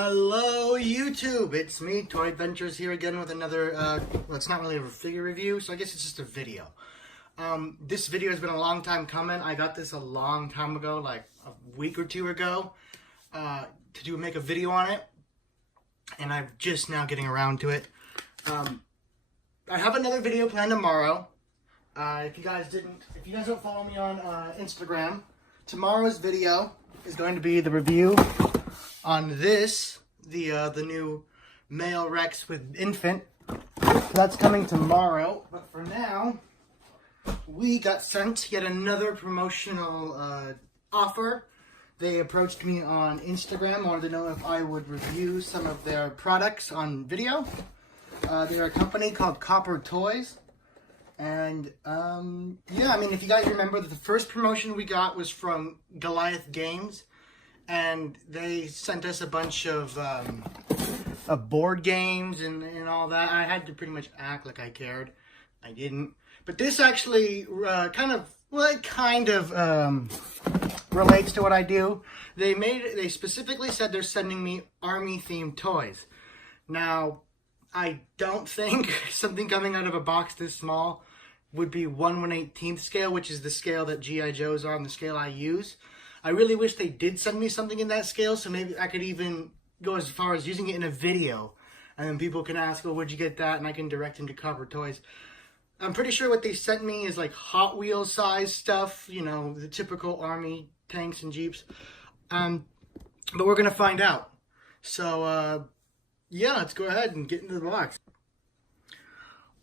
Hello YouTube, it's me, Toy Adventures, here again with another, well, it's not really a figure review, so I guess it's just a video. This video has been a long time coming. I got this a long time ago, like a week or two ago, to make a video on it, and I'm just now getting around to it. I have another video planned tomorrow. If you guys don't follow me on Instagram, tomorrow's video is going to be the review on this, the new male Rex with infant. So that's coming tomorrow. But for now, we got sent yet another promotional offer. They approached me on Instagram, wanted to know if I would review some of their products on video. They're a company called Corper Toys. And yeah, I mean, if you guys remember, the first promotion we got was from Goliath Games. And they sent us a bunch of board games and all that. I had to pretty much act like I cared. I didn't. But this actually kind of relates to what I do. They specifically said they're sending me army-themed toys. Now, I don't think something coming out of a box this small would be 1/118th scale, which is the scale that G.I. Joes are on, the scale I use. I really wish they did send me something in that scale, so maybe I could even go as far as using it in a video. And then people can ask, well, where'd you get that? And I can direct them to Corper Toys. I'm pretty sure what they sent me is like Hot Wheels size stuff, you know, the typical Army tanks and Jeeps. But we're going to find out. So, yeah, let's go ahead and get into the box.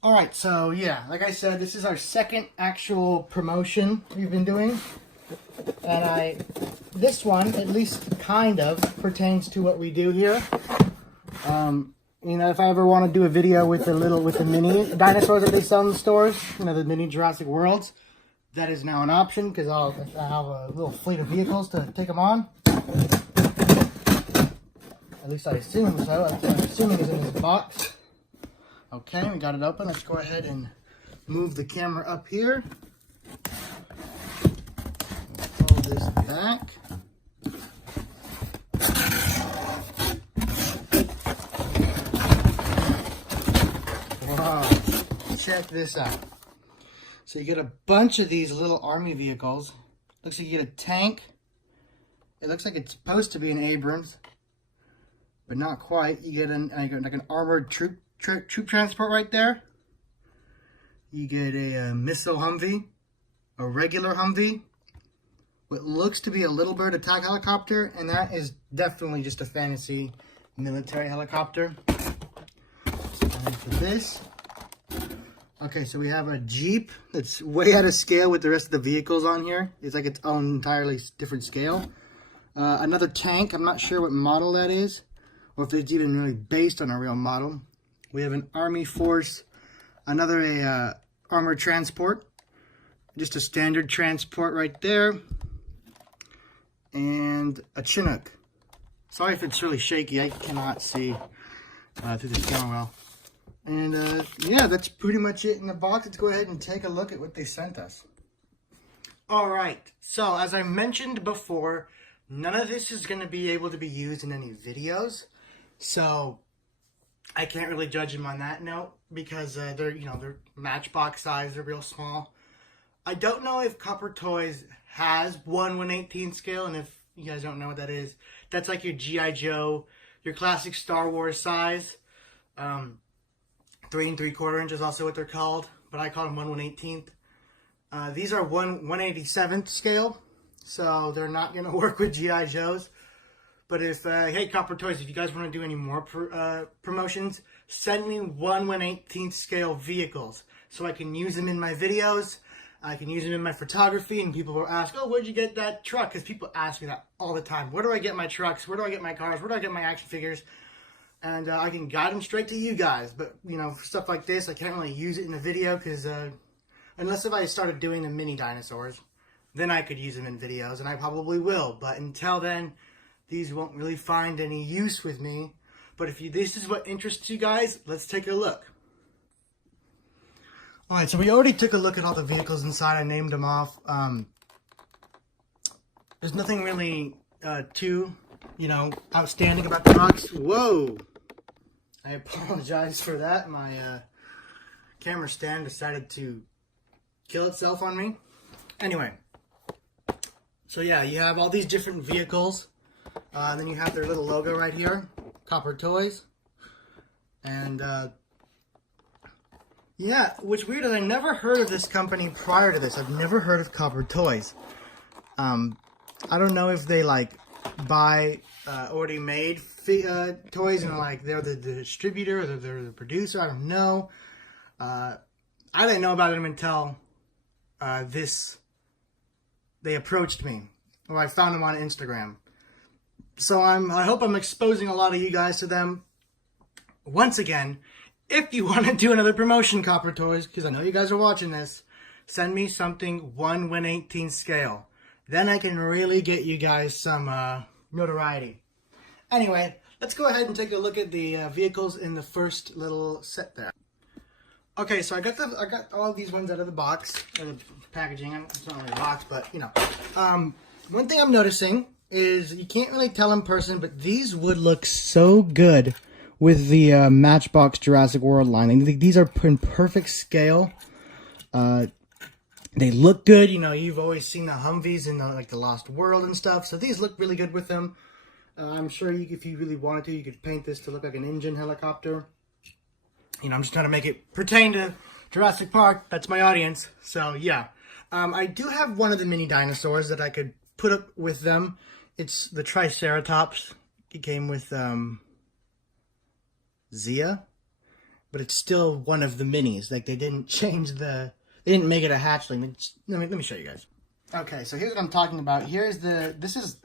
Alright, so yeah, like I said, this is our second actual promotion we've been doing. And this one, at least kind of, pertains to what we do here. You know, if I ever want to do a video with the mini dinosaurs that they sell in the stores, you know, the mini Jurassic Worlds, that is now an option because I have a little fleet of vehicles to take them on. At least I assume so. I'm assuming it's in this box. Okay, we got it open. Let's go ahead and move the camera up here. This back. Wow, check this out. So you get a bunch of these little army vehicles. Looks like you get a tank. It looks like it's supposed to be an Abrams, but not quite. You get like an armored troop transport right there. You get a missile Humvee, a regular Humvee, what looks to be a Little Bird attack helicopter, and that is definitely just a fantasy military helicopter. So for this, okay, so we have a Jeep that's way out of scale with the rest of the vehicles on here. It's like its own entirely different scale. Another tank, I'm not sure what model that is, or if it's even really based on a real model. We have an Army Force, another armored transport, just a standard transport right there. And a Chinook. Sorry if it's really shaky. I cannot see through the camera well. And yeah, that's pretty much it in the box. Let's go ahead and take a look at what they sent us. Alright, so as I mentioned before, none of this is going to be able to be used in any videos. So I can't really judge them on that note because they're matchbox size, they're real small. I don't know if Corper Toys has 1/118th scale, and if you guys don't know what that is, that's like your G.I. Joe, your classic Star Wars size. 3 3/4 inch is also what they're called, but I call them 1/118th. These are 1/187th scale, so they're not going to work with G.I. Joes. But if, hey, Corper Toys, if you guys want to do any more promotions, send me 1/118th scale vehicles so I can use them in my videos. I can use them in my photography, and people will ask, oh, where'd you get that truck? Because people ask me that all the time. Where do I get my trucks? Where do I get my cars? Where do I get my action figures? And I can guide them straight to you guys. But, you know, for stuff like this, I can't really use it in a video because unless if I started doing the mini dinosaurs, then I could use them in videos, and I probably will. But until then, these won't really find any use with me. But if this is what interests you guys, let's take a look. Alright, so we already took a look at all the vehicles inside. I named them off. There's nothing really too you know, outstanding about the box. Whoa! I apologize for that. My camera stand decided to kill itself on me. Anyway, so yeah, you have all these different vehicles. Then you have their little logo right here, Corper Toys. And yeah, which weird is I never heard of this company prior to this. I've never heard of Corper Toys. I don't know if they like buy already made toys and like they're the distributor or they're the producer. I don't know. I didn't know about them until they approached me, or I found them on Instagram. So I hope I'm exposing a lot of you guys to them. Once again, if you want to do another promotion, Corper Toys, because I know you guys are watching this, send me something 1/118 scale. Then I can really get you guys some notoriety. Anyway, let's go ahead and take a look at the vehicles in the first little set there. Okay, so I got all these ones out of the box, or the packaging. It's not really a box, but you know. One thing I'm noticing is you can't really tell in person, but these would look so good with the Matchbox Jurassic World line. These are in perfect scale. They look good. You know, you've always seen the Humvees in like the Lost World and stuff, so these look really good with them. I'm sure if you really wanted to, you could paint this to look like an engine helicopter. You know, I'm just trying to make it pertain to Jurassic Park. That's my audience. So, yeah. I do have one of the mini dinosaurs that I could put up with them. It's the Triceratops. It came with Zia. But it's still one of the minis. Like, they didn't change the... They didn't make it a hatchling. Let me show you guys. Okay, so here's what I'm talking about. This is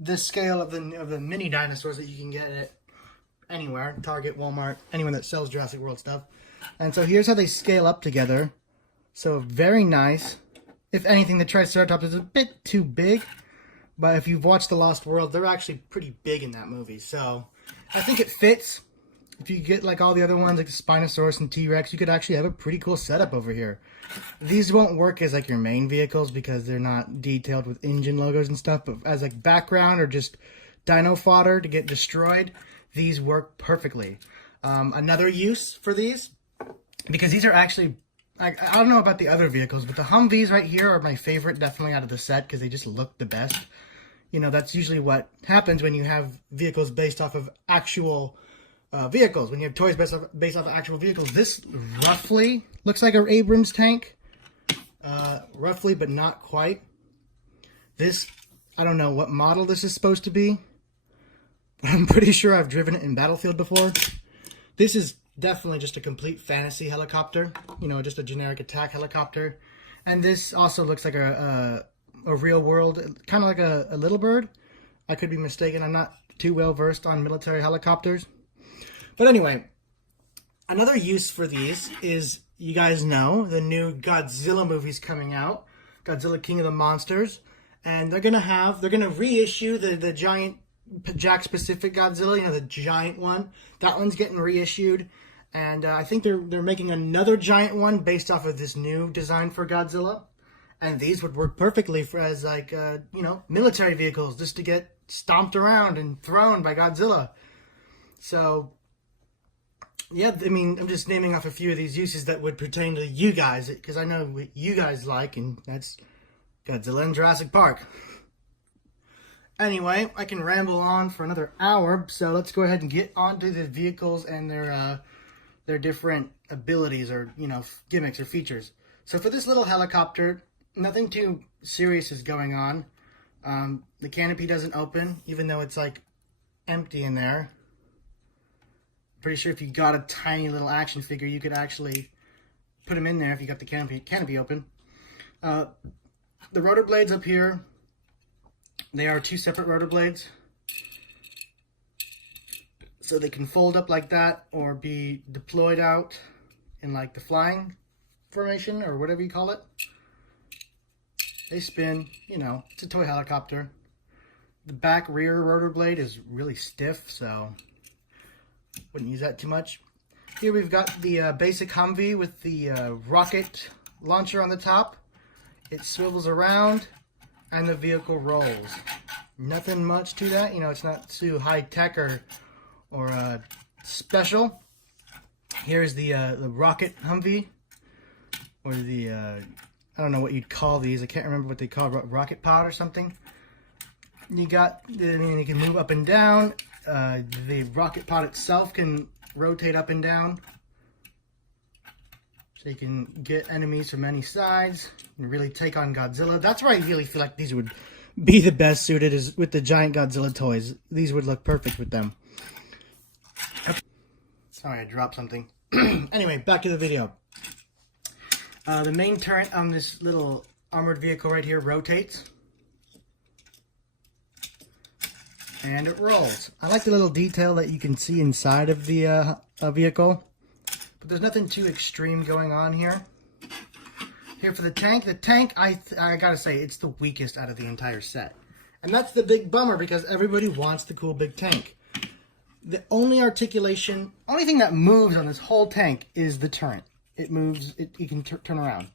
the scale of the mini dinosaurs that you can get at anywhere, Target, Walmart, anyone that sells Jurassic World stuff. And so here's how they scale up together. So very nice. If anything, the Triceratops is a bit too big, but if you've watched The Lost World, they're actually pretty big in that movie. So I think it fits. If you get like all the other ones, like the Spinosaurus and T-Rex, you could actually have a pretty cool setup over here. These won't work as like your main vehicles because they're not detailed with engine logos and stuff, but as like background or just dino fodder to get destroyed, these work perfectly. Another use for these, because these are actually, I don't know about the other vehicles, but the Humvees right here are my favorite definitely out of the set because they just look the best. You know, that's usually what happens when you have vehicles based off of actual vehicles. When you have toys based off of actual vehicles, this roughly looks like an Abrams tank. Roughly, but not quite. This, I don't know what model this is supposed to be. I'm pretty sure I've driven it in Battlefield before. This is definitely just a complete fantasy helicopter. You know, just a generic attack helicopter. And this also looks like a real world, kind of like a Little Bird. I could be mistaken. I'm not too well versed on military helicopters. But anyway, another use for these is, you guys know, the new Godzilla movie's coming out. Godzilla King of the Monsters. And they're going to reissue the giant Jack Pacific Godzilla, you know, the giant one. That one's getting reissued, and I think they're making another giant one based off of this new design for Godzilla. And these would work perfectly as like you know, military vehicles, just to get stomped around and thrown by Godzilla. So yeah, I mean, I'm just naming off a few of these uses that would pertain to you guys, because I know what you guys like, and that's Godzilla and Jurassic Park. Anyway, I can ramble on for another hour, so let's go ahead and get onto the vehicles and their different abilities, or, you know, gimmicks or features. So for this little helicopter, nothing too serious is going on. The canopy doesn't open, even though it's like empty in there. Pretty sure if you got a tiny little action figure, you could actually put him in there if you got the canopy open. The rotor blades up here, they are two separate rotor blades. So they can fold up like that or be deployed out in like the flying formation or whatever you call it. They spin, you know, it's a toy helicopter. The back rear rotor blade is really stiff, so wouldn't use that too much. Here we've got the basic Humvee with the rocket launcher on the top. It swivels around and the vehicle rolls. Nothing much to that. You know, it's not too high tech or special. Here's the rocket Humvee, or the I don't know what you'd call these. I can't remember what they call rocket pod or something. You got, you can move up and down. The rocket pod itself can rotate up and down, so you can get enemies from any sides and really take on Godzilla. That's where I really feel like these would be the best suited, is with the giant Godzilla toys. These would look perfect with them. Sorry, I dropped something. Anyway, back to the video. The main turret on this little armored vehicle right here rotates. And it rolls. I like the little detail that you can see inside of the vehicle. But there's nothing too extreme going on here. Here for the tank. The tank, I gotta say, it's the weakest out of the entire set. And that's the big bummer, because everybody wants the cool big tank. The only articulation, only thing that moves on this whole tank is the turret. It moves, you can turn around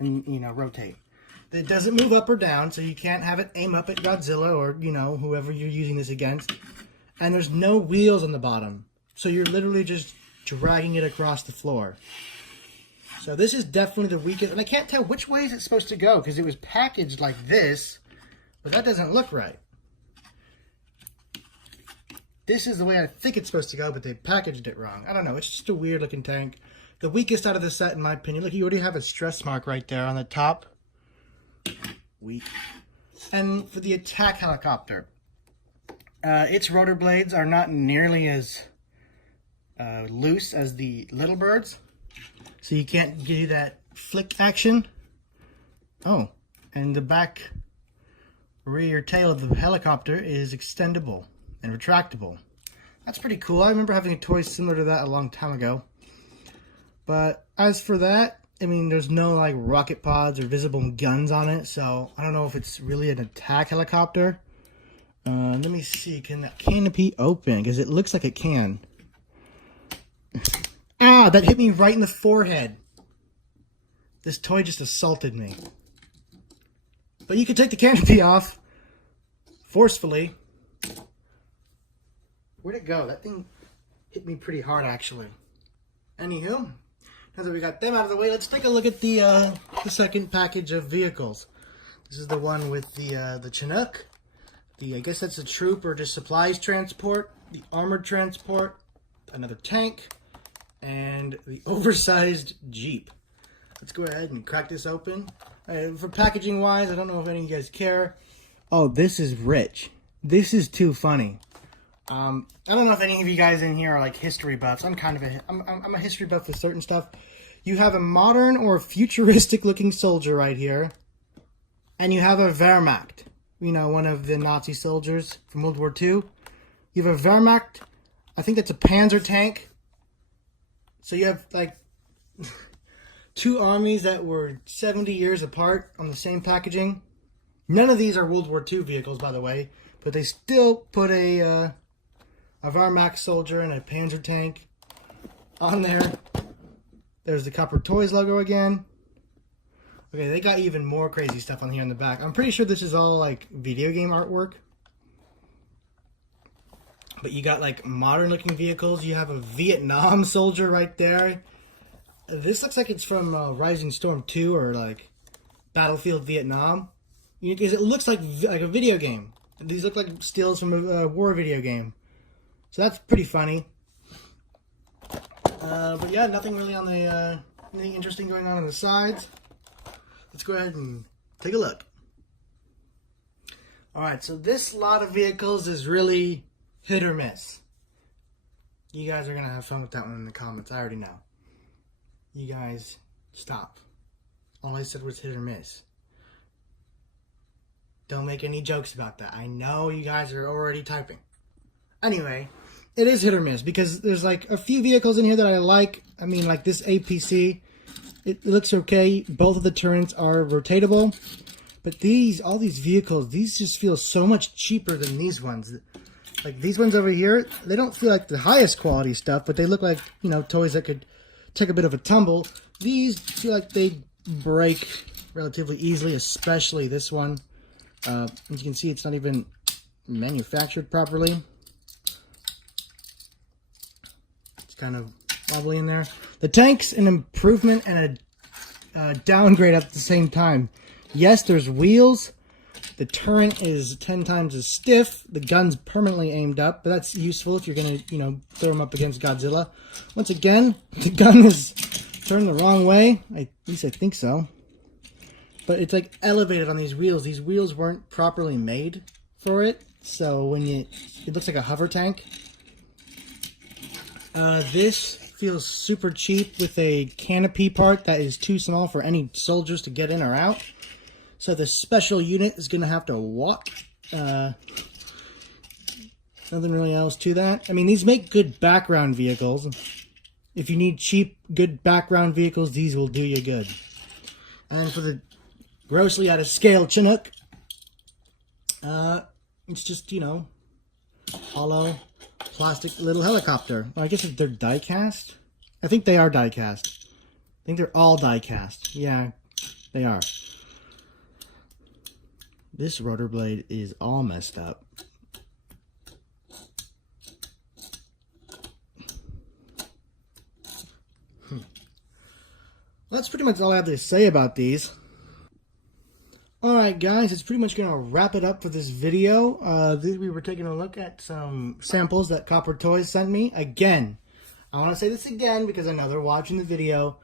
and, you know, rotate. It doesn't move up or down, so you can't have it aim up at Godzilla or, you know, whoever you're using this against. And there's no wheels on the bottom, so you're literally just dragging it across the floor. So this is definitely the weakest, and I can't tell which way is it supposed to go, because it was packaged like this, but that doesn't look right. This is the way I think it's supposed to go, but they packaged it wrong. I don't know, it's just a weird looking tank. The weakest out of the set, in my opinion. Look, you already have a stress mark right there on the top. Weak. And for the attack helicopter, its rotor blades are not nearly as loose as the Little Birds, so you can't do that flick action. Oh, and the back rear tail of the helicopter is extendable and retractable. That's pretty cool. I remember having a toy similar to that a long time ago. But as for that, I mean, there's no like rocket pods or visible guns on it, so I don't know if it's really an attack helicopter. Let me see, can that canopy open? Because it looks like it can. Ah, that hit me right in the forehead. This toy just assaulted me. But you can take the canopy off forcefully. Where'd it go? That thing hit me pretty hard, actually. Anywho, now that we got them out of the way, let's take a look at the second package of vehicles. This is the one with the Chinook. I guess that's a troop or just supplies transport. The armored transport. Another tank. And the oversized Jeep. Let's go ahead and crack this open. For packaging wise, I don't know if any of you guys care. Oh, this is rich. This is too funny. I don't know if any of you guys in here are like history buffs. I'm a history buff with certain stuff. You have a modern or futuristic looking soldier right here. And you have a Wehrmacht. You know, one of the Nazi soldiers from World War II. You have a Wehrmacht. I think that's a Panzer tank. So you have like two armies that were 70 years apart on the same packaging. None of these are World War II vehicles, by the way. But they still put a Wehrmacht soldier and a Panzer tank on there. There's the Corper Toys logo again. Okay, they got even more crazy stuff on here in the back. I'm pretty sure this is all like video game artwork. But you got like modern looking vehicles. You have a Vietnam soldier right there. This looks like it's from Rising Storm 2 or like Battlefield Vietnam. Because it looks like a video game. These look like stills from a war video game. So that's pretty funny. But yeah, nothing really on the anything interesting going on the sides. Let's go ahead and take a look. Alright, so this lot of vehicles is really hit or miss. You guys are going to have fun with that one in the comments. I already know. You guys, stop. All I said was hit or miss. Don't make any jokes about that. I know you guys are already typing. Anyway, it is hit or miss because there's like a few vehicles in here that I like. I mean, like this APC. It looks okay. Both of the turrets are rotatable. But all these vehicles, these just feel so much cheaper than these ones. Like these ones over here, they don't feel like the highest quality stuff, but they look like, you know, toys that could take a bit of a tumble. These feel like they break relatively easily, especially this one. As you can see, it's not even manufactured properly. It's kind of wobbly in there. The tank's an improvement and a downgrade at the same time. Yes, there's wheels. The turret is 10 times as stiff. The gun's permanently aimed up, but that's useful if you're going to, throw them up against Godzilla. Once again, the gun is turned the wrong way. At least I think so. But it's like elevated on these wheels. These wheels weren't properly made for it, so it looks like a hover tank. This feels super cheap with a canopy part that is too small for any soldiers to get in or out. So the special unit is going to have to walk. Nothing really else to that. I mean, these make good background vehicles. If you need cheap, good background vehicles, these will do you good. And for the grossly out of scale Chinook, it's just, hollow plastic little helicopter. Well, I guess if they're die cast. I think they are die cast. I think they're all die cast. Yeah, they are. This rotor blade is all messed up. That's pretty much all I have to say about these. Alright guys, it's pretty much going to wrap it up for this video. We were taking a look at some samples that Corper Toys sent me. Again, I want to say this again because I know they're watching the video.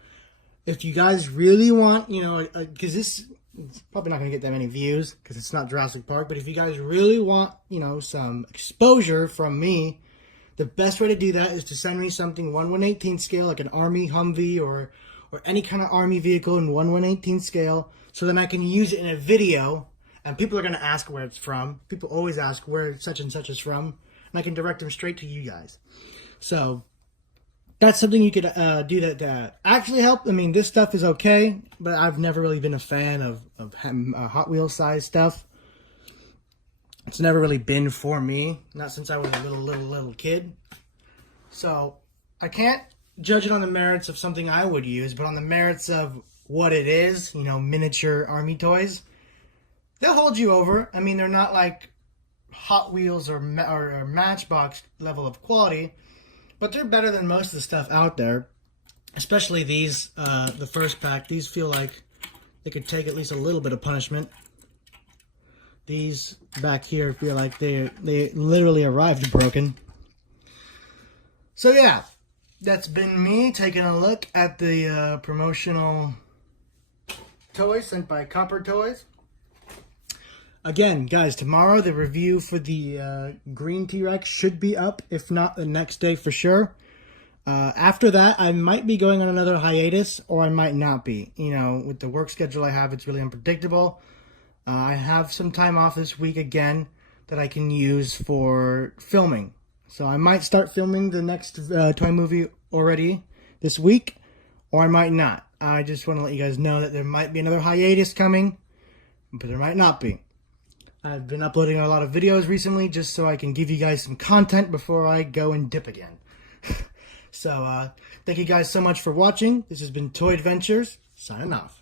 If you guys really want, because this is probably not going to get that many views because it's not Jurassic Park, but if you guys really want, some exposure from me, the best way to do that is to send me something 1/118 scale, like an Army Humvee or any kind of Army vehicle in 1/118 scale, so then I can use it in a video, and people are going to ask where it's from. People always ask where such and such is from, and I can direct them straight to you guys. So that's something you could do that actually help. I mean, this stuff is okay, but I've never really been a fan of Hot Wheels size stuff. It's never really been for me, not since I was a little kid. So I can't judge it on the merits of something I would use, but on the merits of what it is, miniature Army toys, they'll hold you over. I mean, they're not like Hot Wheels or Matchbox level of quality, but they're better than most of the stuff out there. Especially these, the first pack. These feel like they could take at least a little bit of punishment. These back here feel like they literally arrived broken. So yeah, that's been me taking a look at the promotional toys sent by Corper Toys. Again, guys, tomorrow the review for the green T-Rex should be up, if not the next day for sure. After that, I might be going on another hiatus, or I might not be. With the work schedule I have, it's really unpredictable. I have some time off this week again that I can use for filming. So I might start filming the next toy movie already this week, or I might not. I just want to let you guys know that there might be another hiatus coming, but there might not be. I've been uploading a lot of videos recently just so I can give you guys some content before I go and dip again. So, thank you guys so much for watching. This has been Toy Adventures, signing off.